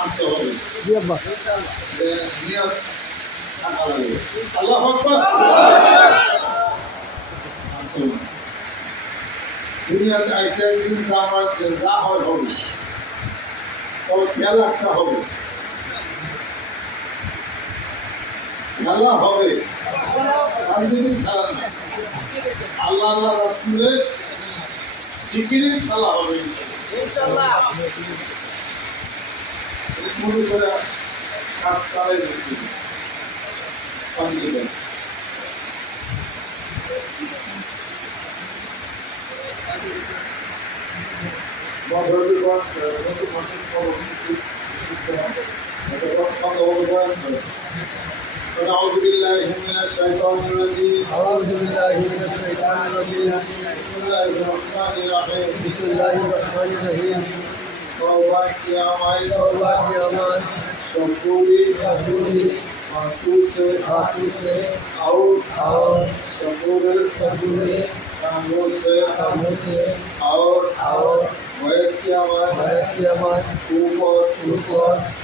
আনতে হবে। আল্লাহ। দুনিয়াতে আইসা একদিন যা হয় হবে। তবে খেয়াল রাখতে হবে খেলা হবে না আল্লাহ আল্লাহ রাসুলের জিকিরের খেলা হবে। মনে করে কাজ চালাই দিচ্ছি পানি দেবেন أعوذ بالله من الشيطان الرجيم أعوذ بالله من الشيطان الرجيم بسم الله الرحمن الرحيم بسم الله الرحمن الرحيم शकुरी अधुरी आतु से आतु से आउट आउट शकुर अधुरी कामों से कामों से और और वैक्यमान वैक्यमान ऊपर ऊपर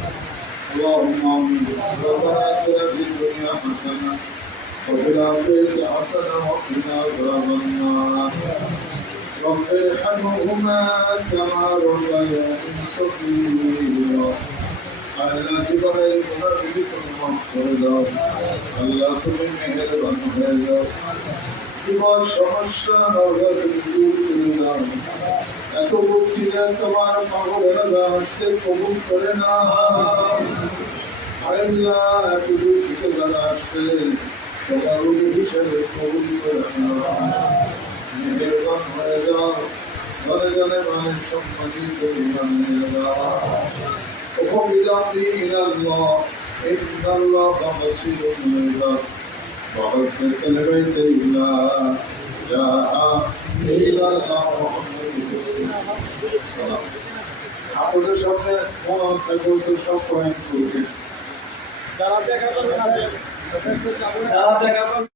اللهم آمين ربنا آتنا في الدنيا حسنة وفي الآخرة حسنة وقنا عذاب النار رب ارحمهما كما ربياني صغيرا আল্লাহ জীবনের গুণার বিলিখন মাফ করে দাও আল্লাহ তুমি মেহেরবান হয়ে যাও জীবন সমস্যা নরক দূর করে দাও এত বলছি যে তোমার পাগলের সে কবুল করে না আল্লাহ এত দূর থেকে যারা আসছে তোমার রোগী হিসেবে কবুল করে না মেহেরবান হয়ে যাও ঘরে ঘরে মায়ের সম্মানিত বানিয়ে দাও وفضل إلى الله إن الله بصير بالعباد وحجة البيت إلا جاء إلى الله محمد আপনাদের সামনে মনে সব সময় করবে যারা দেখা করবেন আসেন যারা দেখা করবেন